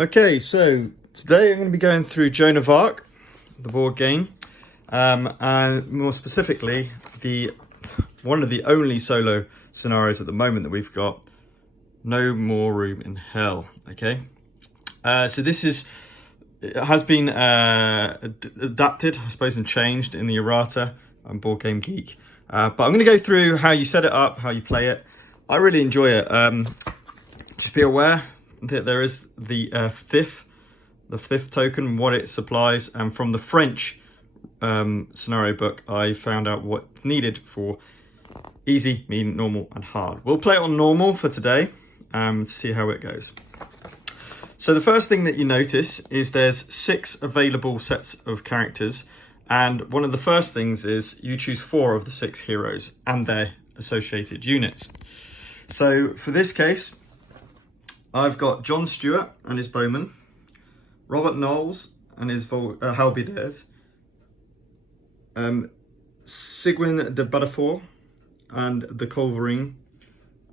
Okay, so today I'm going to be going through Joan of Arc, the board game, and more specifically, one of the only solo scenarios at the moment that we've got, No More Room in Hell. Okay, so it has been adapted, I suppose, and changed in the errata on Board Game Geek. But I'm going to go through how you set it up, how you play it. I really enjoy it. Just be aware that there is the fifth token, what it supplies, and from the French scenario book, I found out what needed for easy, medium, normal, and hard. We'll play it on normal for today to see how it goes. So the first thing that you notice is there's 6 available sets of characters, and one of the first things is you choose 4 of the 6 heroes and their associated units. So for this case, I've got John Stewart and his bowmen, Robert Knowles and his halberdiers, Sigwin de Butterford and the Culverin,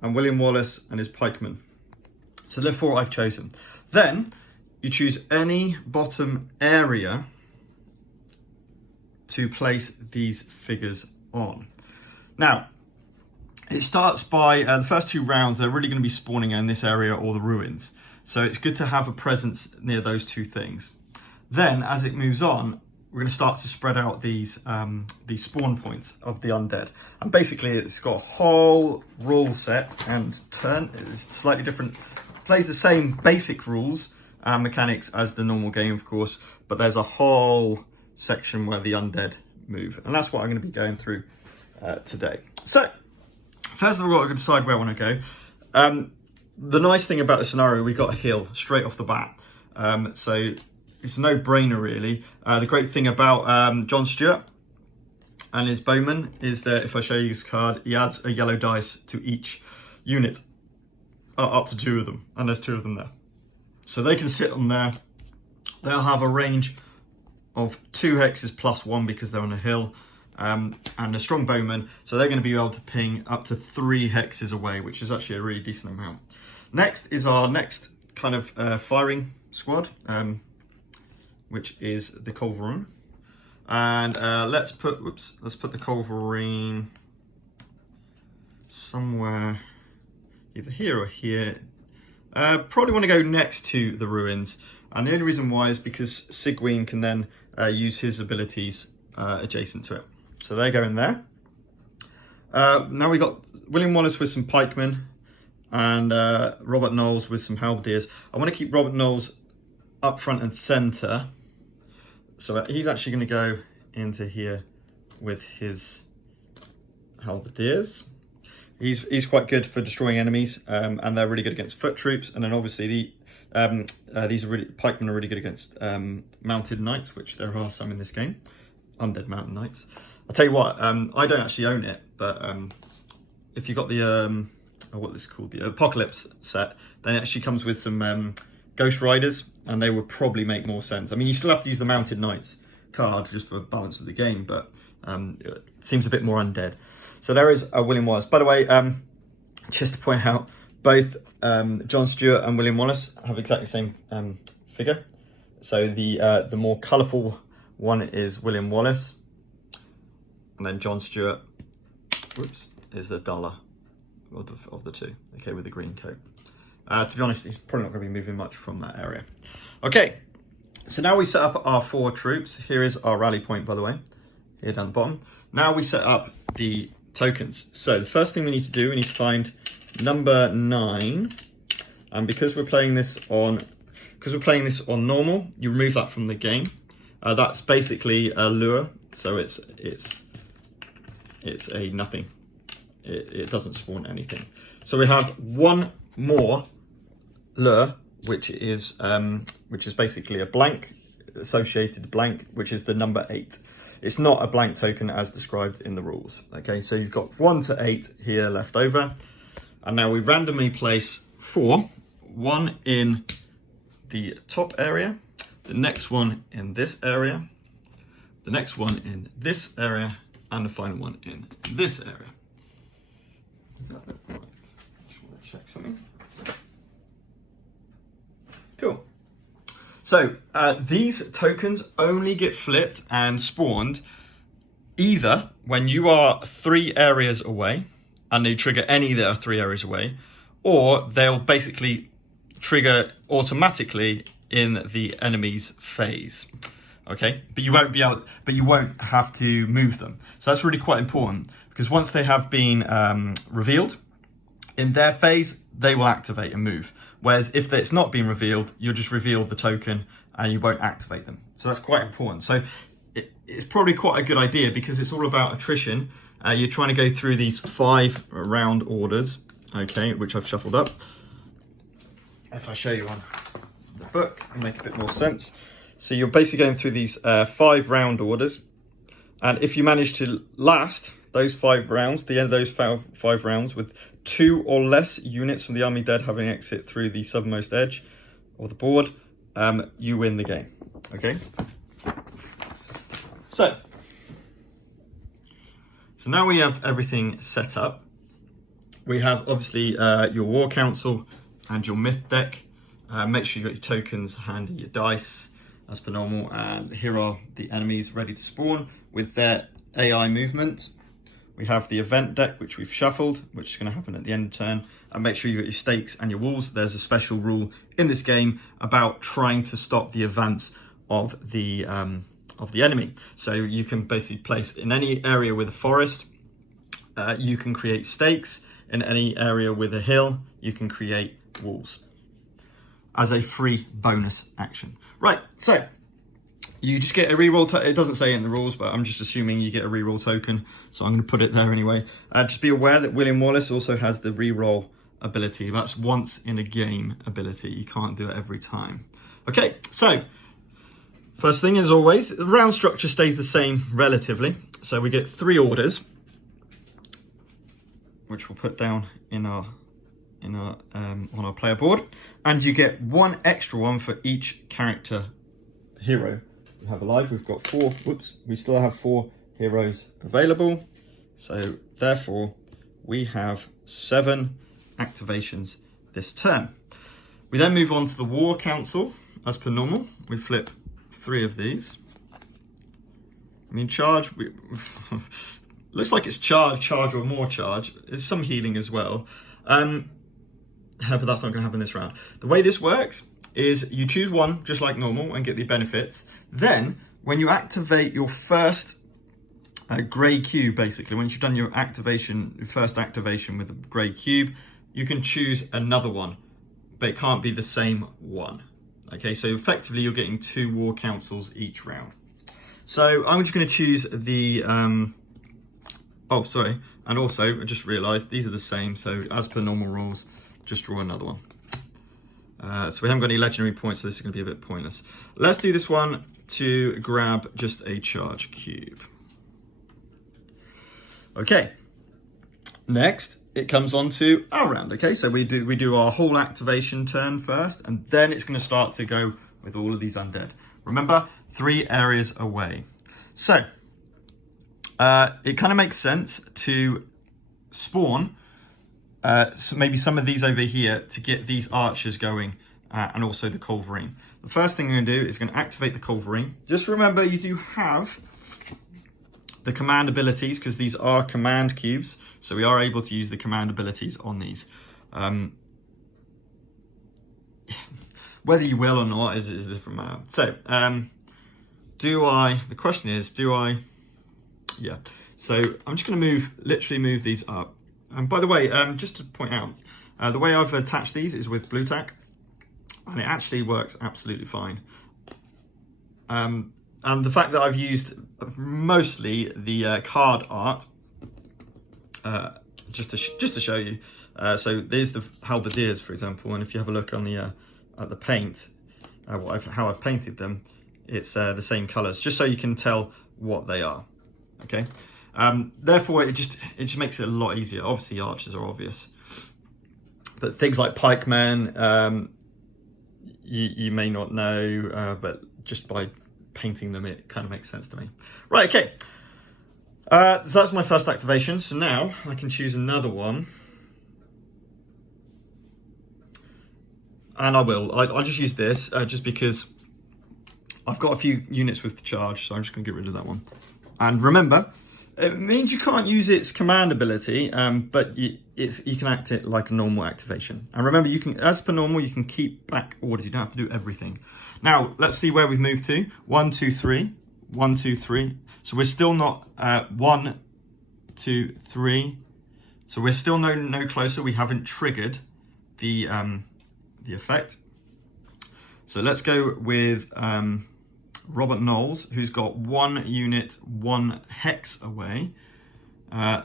and William Wallace and his pikemen. So they're 4 I've chosen. Then you choose any bottom area to place these figures on. Now, it starts by the first 2 rounds, they're really going to be spawning in this area or the ruins. So it's good to have a presence near those 2 things. Then, as it moves on, we're going to start to spread out these spawn points of the undead. And basically, it's got a whole rule set and turn. It's slightly different. Plays the same basic rules and mechanics as the normal game, of course. But there's a whole section where the undead move. And that's what I'm going to be going through today. So, first of all, I've got to decide where I want to go. The nice thing about the scenario, we got a hill straight off the bat. So it's a no-brainer, really. The great thing about John Stewart and his bowman is that if I show you his card, he adds a yellow dice to each unit, up to 2 of them, and there's 2 of them there. So they can sit on there. They'll have a range of 2 hexes plus 1 because they're on a hill. And a strong bowman, so they're going to be able to ping up to 3 hexes away, which is actually a really decent amount. Next is our next kind of firing squad, which is the Culverin. And let's put the Culverin somewhere, either here or here. Probably want to go next to the ruins, and the only reason why is because Sigwin can then use his abilities adjacent to it. So they're going there. Now we got William Wallace with some pikemen and Robert Knowles with some halberdiers. I want to keep Robert Knowles up front and centre. So he's actually going to go into here with his halberdiers. He's quite good for destroying enemies, and they're really good against foot troops. And then obviously pikemen are really good against mounted knights, which there are some in this game. Undead mountain knights. I'll tell you what, I don't actually own it, but if you got the what is called, the Apocalypse set, then it actually comes with some Ghost Riders, and they would probably make more sense. I mean, you still have to use the Mounted Knights card just for the balance of the game, but it seems a bit more undead. So there is William Wallace. By the way, just to point out, both John Stewart and William Wallace have exactly the same figure. So the more colourful one is William Wallace, and then John Stewart, is the duller of the 2, okay, with the green coat. To be honest, he's probably not going to be moving much from that area. Okay, so now we set up our 4 troops. Here is our rally point, by the way, here down the bottom. Now we set up the tokens. So the first thing we need to do, we need to find number 9, and because we're playing this on normal, you remove that from the game. That's basically a lure, so it's a nothing. It doesn't spawn anything. So we have 1 more lure, which is basically a blank, associated blank, which is the number 8. It's not a blank token as described in the rules. Okay, so you've got 1 to 8 here left over, and now we randomly place 4. 1 in the top area, the next one in this area, the next one in this area, and the final one in this area. Does that look right? Just want to check something. Cool. So these tokens only get flipped and spawned either when you are 3 areas away, and they trigger any that are 3 areas away, or they'll basically trigger automatically in the enemy's phase. Okay, but you won't have to move them. So that's really quite important, because once they have been revealed in their phase, they will activate and move. Whereas if it's not been revealed, you'll just reveal the token and you won't activate them. So that's quite important. So it's probably quite a good idea, because it's all about attrition. You're trying to go through these 5 round orders, okay, which I've shuffled up. If I show you on the book, it'll make a bit more sense. So you're basically going through these 5 round orders. And if you manage to last those 5 rounds, the end of those 5 rounds, with 2 or less units from the army dead having exit through the southernmost edge of the board, you win the game, okay? So now we have everything set up. We have obviously your War Council and your Myth deck. Make sure you got your tokens handy, your dice, as per normal. And here are the enemies ready to spawn with their AI movement. We have the event deck, which we've shuffled, which is going to happen at the end of turn. And make sure you got your stakes and your walls. There's a special rule in this game about trying to stop the advance of the enemy. So you can basically place in any area with a forest, you can create stakes. In any area with a hill, you can create walls as a free bonus action. Right, so you just get a reroll. It doesn't say it in the rules, but I'm just assuming you get a reroll token, so I'm going to put it there anyway. Just be aware that William Wallace also has the reroll ability. That's once in a game ability. You can't do it every time. Okay, so first thing, as always, the round structure stays the same relatively. So we get 3 orders, which we'll put down in our on our player board, and you get 1 extra one for each character hero you have alive. We've got 4. Whoops, we still have 4 heroes available, so therefore we have 7 activations this turn. We then move on to the War Council as per normal. We flip 3 of these. I mean, charge. Looks like it's charge, or more charge. There's some healing as well. But that's not going to happen this round. The way this works is you choose 1, just like normal, and get the benefits. Then, when you activate your first grey cube, basically, once you've done your first activation with the grey cube, you can choose another one, but it can't be the same one. Okay, so effectively you're getting 2 War Councils each round. So I'm just going to choose the... oh, sorry. And also, I just realised these are the same. So as per normal rules, just draw another one. So we haven't got any legendary points, so this is going to be a bit pointless. Let's do this one to grab just a charge cube. Okay. Next, it comes on to our round. Okay, so we do our whole activation turn first, and then it's going to start to go with all of these undead. Remember, 3 areas away. So it kind of makes sense to spawn so maybe some of these over here to get these archers going, and also the culverin. The first thing I'm going to do is going to activate the culverin. Just remember, you do have the command abilities, because these are command cubes, so we are able to use the command abilities on these. Whether you will or not is a different matter. So the question is, yeah. So I'm just going to literally move these up. And by the way, just to point out, the way I've attached these is with blue tack, and it actually works absolutely fine. And the fact that I've used mostly the card art, just to show you. So there's the halberdiers, for example, and if you have a look on the at the paint, how I've painted them, it's the same colours, just so you can tell what they are. Okay. Therefore, it just makes it a lot easier. Obviously, archers are obvious, but things like pikemen, you may not know, but just by painting them, it kind of makes sense to me. Right, okay. So that's my first activation. So now I can choose another one, and I will. I'll just use this just because I've got a few units with charge, so I'm just going to get rid of that one. And remember, it means you can't use its command ability, but you can act it like a normal activation. And remember, you can, as per normal, you can keep back orders. You don't have to do everything. Now, let's see where we've moved to. 1, 2, 3. 1, 2, 3. So we're still not 1, 2, 3. So we're still no closer. We haven't triggered the effect. So let's go with Robert Knowles, who's got 1 unit, 1 hex away. 1,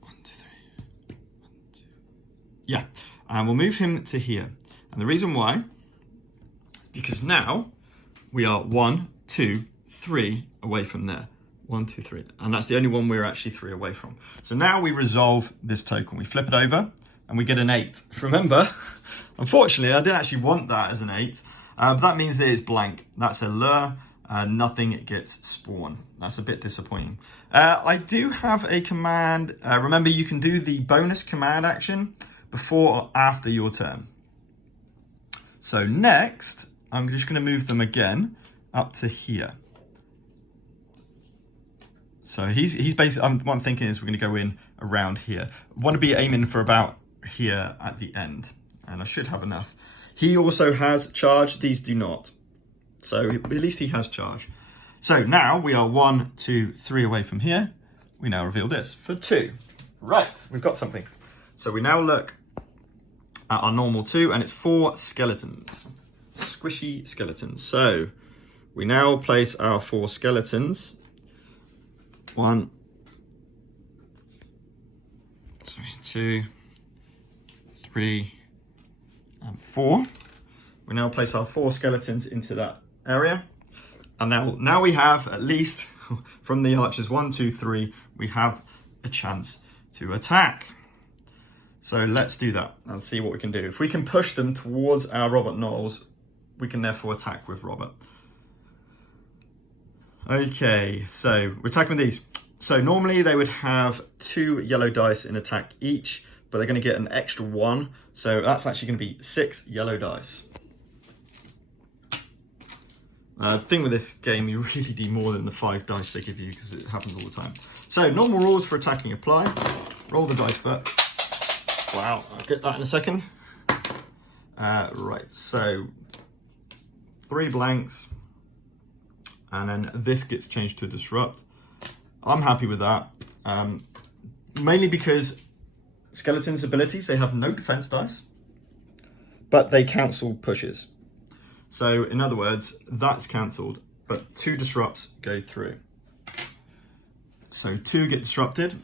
2, 3. 1, 2. Yeah, and we'll move him to here. And the reason why, because now we are 1, 2, 3 away from there. 1, 2, 3. And that's the only one we're actually 3 away from. So now we resolve this token. We flip it over and we get an 8. Remember, unfortunately, I didn't actually want that as an 8. But that means that it's blank. That's a lure. Nothing gets spawned. That's a bit disappointing. I do have a command. Remember, you can do the bonus command action before or after your turn. So next, I'm just going to move them again up to here. So he's basically, what I'm thinking is we're going to go in around here. I want to be aiming for about here at the end. And I should have enough. He also has charge, these do not. So at least he has charge. So now we are 1, 2, 3 away from here. We now reveal this for 2. Right, we've got something. So we now look at our normal 2 and it's 4 skeletons. Squishy skeletons. So we now place our 4 skeletons. 1, 2, 3, and 4. We now place our 4 skeletons into that area. And now we have, at least from the archers 1, 2, 3, we have a chance to attack. So let's do that and see what we can do. If we can push them towards our Robert Knowles, we can therefore attack with Robert. Okay, so we're attacking with these. So normally they would have 2 yellow dice in attack each, but they're going to get an extra 1. So that's actually going to be 6 yellow dice. The thing with this game, you really need more than the 5 dice they give you because it happens all the time. So normal rules for attacking apply. Roll the dice first. Wow, I'll get that in a second. Right, so 3 blanks. And then this gets changed to disrupt. I'm happy with that. Mainly because Skeleton's abilities, they have no defense dice, but they cancel pushes. So in other words, that's cancelled, but 2 disrupts go through. So 2 get disrupted.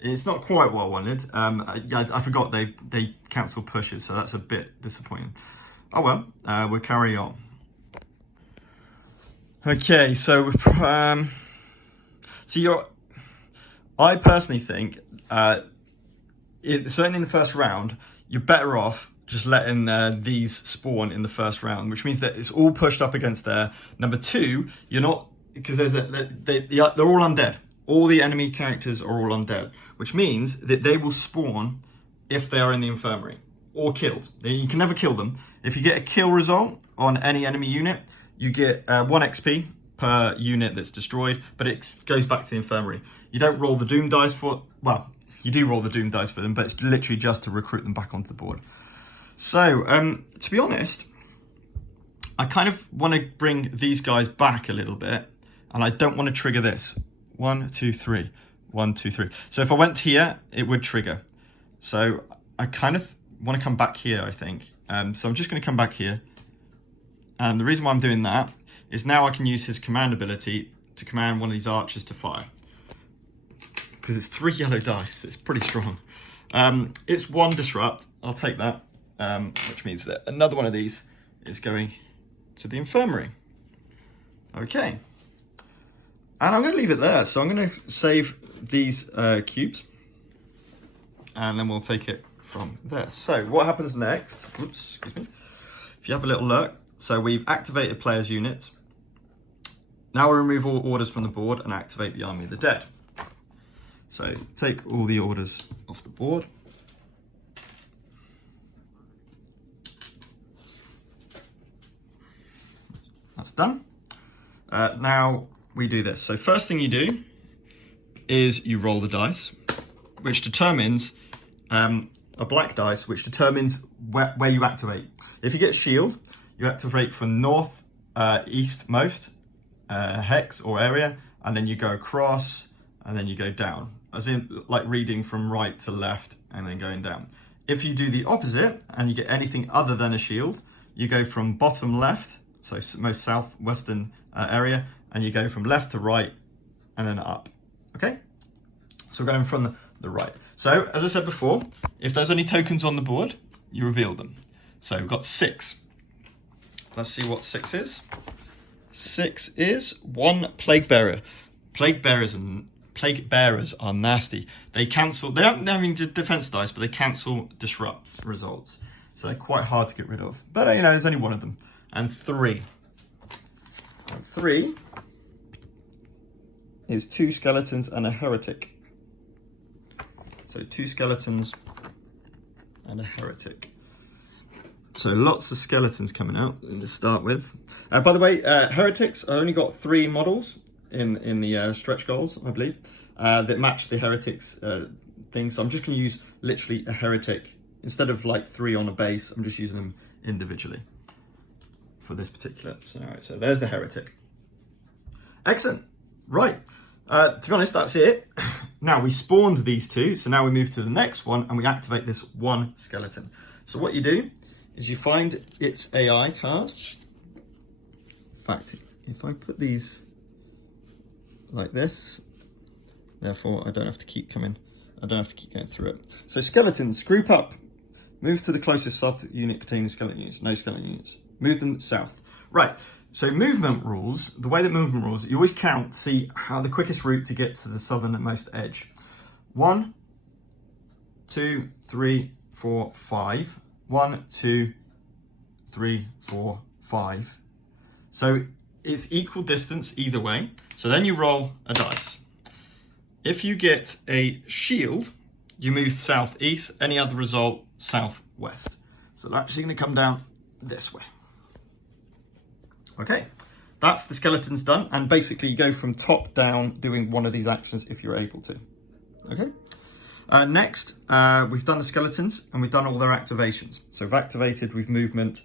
It's not quite what I wanted. I forgot they cancel pushes, so that's a bit disappointing. Oh well, we'll carry on. Okay, so I personally think, certainly in the first round, you're better off just letting these spawn in the first round, which means that it's all pushed up against there. Number 2, you're not, because they're all undead. All the enemy characters are all undead, which means that they will spawn if they are in the infirmary or killed. You can never kill them. If you get a kill result on any enemy unit, you get 1 XP per unit that's destroyed, but it goes back to the infirmary. You don't roll the doom dice for, well, you do roll the doom dice for them, but it's literally just to recruit them back onto the board. So, to be honest, I kind of want to bring these guys back a little bit, and I don't want to trigger this. 1, 2, 3. 1, 2, 3. So if I went here, it would trigger. So I kind of want to come back here, I think. So I'm just going to come back here. And the reason why I'm doing that is now I can use his command ability to command one of these archers to fire. Because it's 3 yellow dice, it's pretty strong. It's 1 disrupt, I'll take that. Which means that another one of these is going to the infirmary. Okay. And I'm going to leave it there. So I'm going to save these cubes. And then we'll take it from there. So what happens next? Oops, excuse me. If you have a little look. So we've activated players' units. Now we remove all orders from the board and activate the Army of the Dead. So take all the orders off the board. That's done. Now we do this. So first thing you do is you roll the dice, which determines a black dice, which determines where you activate. If you get shield, you activate from north, eastmost hex or area, and then you go across, and then you go down, as in like reading from right to left and then going down. If you do the opposite and you get anything other than a shield, you go from bottom left, so most southwestern area, and you go from left to right and then up. Okay, so we're going from the right. So as I said before, if there's any tokens on the board, you reveal them. So we've got 6. Let's see what 6 is. 6 is 1 plague bearer. Plague bearers are nasty. They cancel. They don't have any defense dice, but they cancel disrupt results. So they're quite hard to get rid of. But you know, there's only one of them. And 3. And 3 is 2 skeletons and a heretic. So 2 skeletons and a heretic. So lots of skeletons coming out to start with. By the way, heretics, I only got 3 models in the stretch goals, I believe, that match the heretics thing. So I'm just going to use literally a heretic. Instead of like 3 on a base, I'm just using them individually for this particular scenario. So there's the heretic. Excellent. Right. To be honest, that's it. Now we spawned these 2. So now we move to the next one and we activate this 1 skeleton. So what you do is you find its AI card. In fact, if I put these like this, therefore I don't have to keep going through it. So skeletons, group up. Move to the closest south unit containing skeleton units. No skeleton units. Move them south. Right, so movement rules, the way that movement rules, you always count, see how the quickest route to get to the southernmost edge. 1, 2, 3, 4, 5. 1, 2, 3, 4, 5. So it's equal distance either way. So then you roll a dice. If you get a shield, you move southeast. Any other result, southwest. So they're actually going to come down this way. Okay, that's the skeletons done. And basically you go from top down doing one of these actions if you're able to. Okay. Next, we've done the skeletons and we've done all their activations. So we've activated with movement.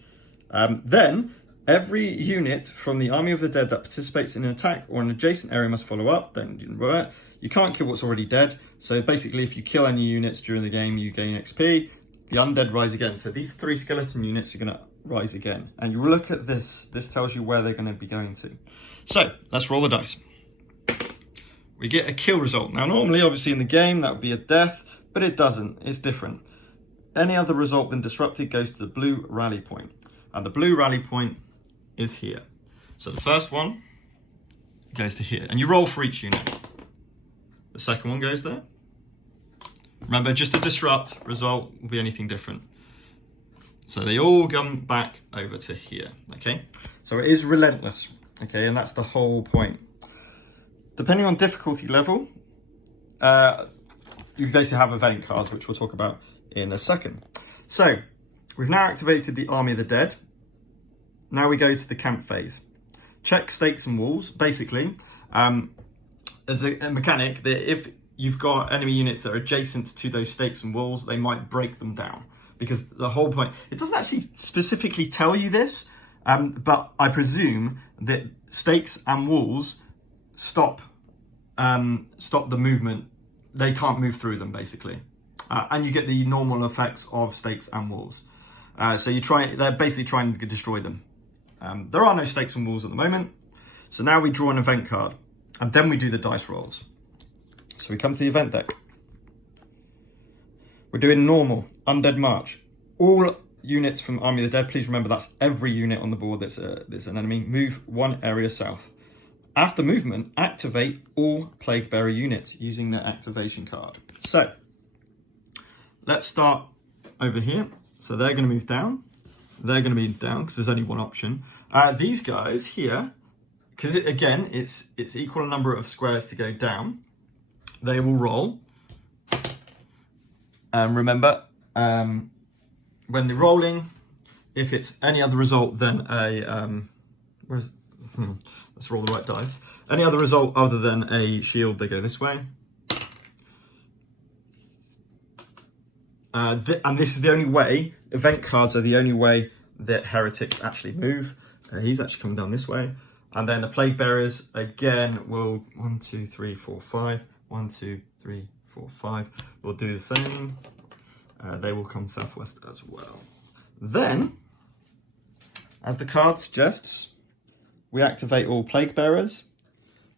Then every unit from the army of the dead that participates in an attack or an adjacent area must follow up. You can't kill what's already dead. So basically, if you kill any units during the game, you gain XP. The undead rise again. So these 3 skeleton units are going to rise again. And you look at this. This tells you where they're going to be going to. So let's roll the dice. We get a kill result. Now, normally, obviously, in the game, that would be a death, but it doesn't. It's different. Any other result than disrupted goes to the blue rally point. And the blue rally point is here. So the first one goes to here. And you roll for each unit. The second one goes there. Remember, just a disrupt result will be anything different. So they all come back over to here, okay? So it is relentless, okay? And that's the whole point. Depending on difficulty level, you basically have event cards, which we'll talk about in a second. So we've now activated the Army of the Dead. Now we go to the camp phase. Check stakes and walls. Basically, as a mechanic, that if you've got enemy units that are adjacent to those stakes and walls, they might break them down. Because the whole point, it doesn't actually specifically tell you this, but I presume that stakes and walls stop the movement. They can't move through them, basically. And you get the normal effects of stakes and walls. So they're basically trying to destroy them. There are no stakes and walls at the moment. So now we draw an event card. And then we do the dice rolls. So we come to the event deck. We're doing normal, undead march. All units from Army of the Dead, please remember that's every unit on the board that's an enemy. Move 1 area south. After movement, activate all Plague Bearer units using their activation card. So, let's start over here. So they're going to move down. They're going to be down because there's only one option. These guys here, because it's equal number of squares to go down. They will roll. Remember, when they're rolling, if it's any other result than a Let's roll the right dice. Any other result other than a shield, they go this way. And this is the only way, event cards are the only way that heretics actually move. He's actually coming down this way. And then the plague bearers, again, will 1, 2, 3, 4, 5. 1, 2, 3, 4, 5. We'll do the same. They will come southwest as well. Then, as the card suggests, we activate all plague bearers.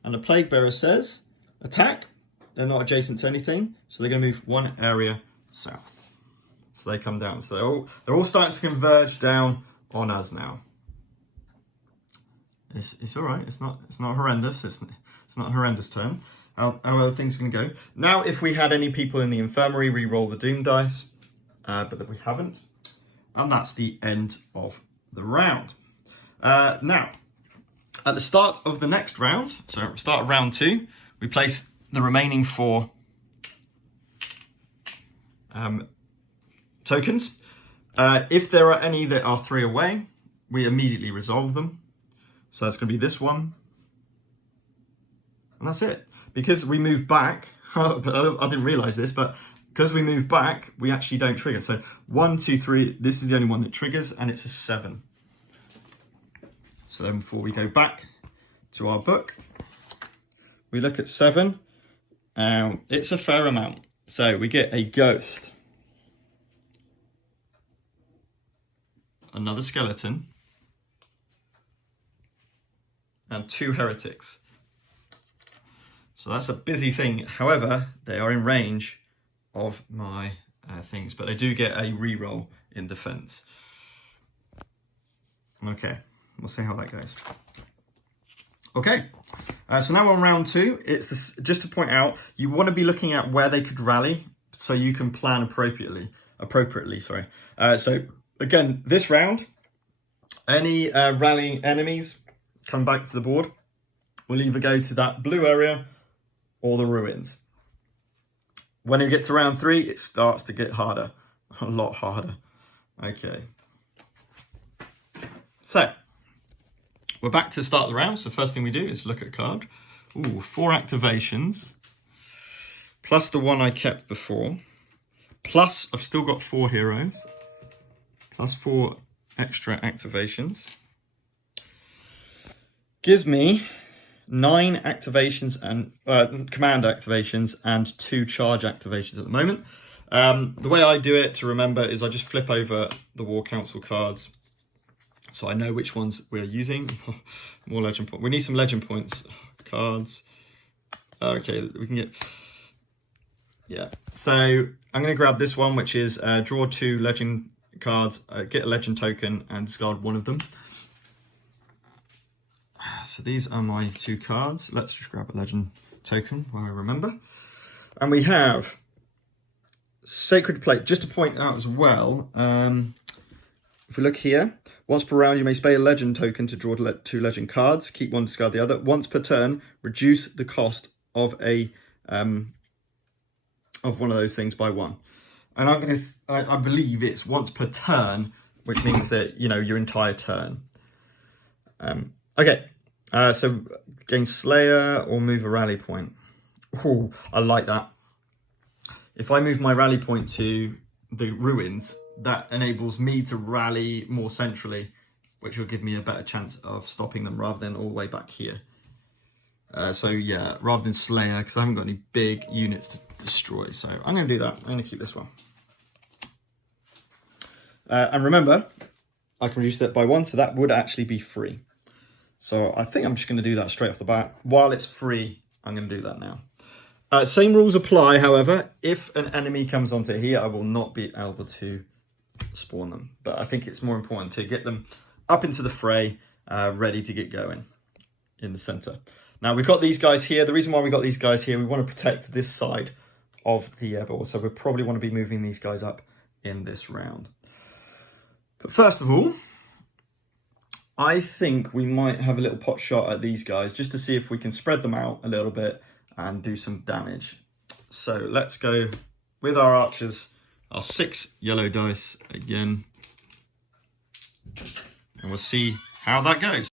And the plague bearer says, attack. They're not adjacent to anything, so they're going to move one area south. So they come down. So they're all starting to converge down on us now. It's all right. It's not horrendous. It's not a horrendous turn. How other things are going to go. Now, if we had any people in the infirmary, re-roll the doom dice, but that we haven't, and that's the end of the round. Now, at the start of the next round, so start of round 2, we place the remaining 4 tokens. If there are any that are 3 away, we immediately resolve them. So that's going to be this one. And that's it. Because we move back, I didn't realise this, but because we move back, we actually don't trigger. So 1, 2, 3, this is the only one that triggers, and it's a 7. So then before we go back to our book, we look at 7. It's a fair amount. So we get a ghost, another skeleton, and 2 heretics. So that's a busy thing. However, they are in range of my things, but they do get a reroll in defense. Okay, we'll see how that goes. Okay, so now on round 2, it's this, just to point out, you want to be looking at where they could rally so you can plan appropriately. So again, this round, any rallying enemies come back to the board. We'll either go to that blue area or the ruins. When we get to round 3, it starts to get harder, a lot harder. Okay. So, we're back to the start of the round. So the first thing we do is look at a card. Ooh, 4 activations, plus the one I kept before, plus I've still got 4 heroes, plus 4 extra activations. Gives me 9 activations and command activations and 2 charge activations at the moment. The way I do it to remember is I just flip over the War Council cards so I know which ones we're using. More legend points. We need some legend points. Cards. Okay, we can get... Yeah. So I'm going to grab this one, which is draw 2 legend cards, get a legend token and discard one of them. So these are my 2 cards. Let's just grab a legend token while I remember. And we have Sacred Plate. Just to point out as well, if we look here, once per round you may spend a legend token to draw 2 legend cards. Keep one, discard the other. Once per turn, reduce the cost of a of one of those things by 1. And I believe it's once per turn, which means that, you know, your entire turn. Okay, so gain Slayer or move a rally point. Oh, I like that. If I move my rally point to the ruins, that enables me to rally more centrally, which will give me a better chance of stopping them rather than all the way back here. So yeah, rather than Slayer, because I haven't got any big units to destroy. So I'm going to do that. I'm going to keep this one. And remember, I can reduce that by 1, so that would actually be free. So I think I'm just going to do that straight off the bat. While it's free, I'm going to do that now. Same rules apply, however. If an enemy comes onto here, I will not be able to spawn them. But I think it's more important to get them up into the fray, ready to get going in the center. Now, we've got these guys here. The reason why we got these guys here, we want to protect this side of the airball. So we probably want to be moving these guys up in this round. But first of all, I think we might have a little pot shot at these guys just to see if we can spread them out a little bit and do some damage. So let's go with our archers, our 6 yellow dice again, and we'll see how that goes.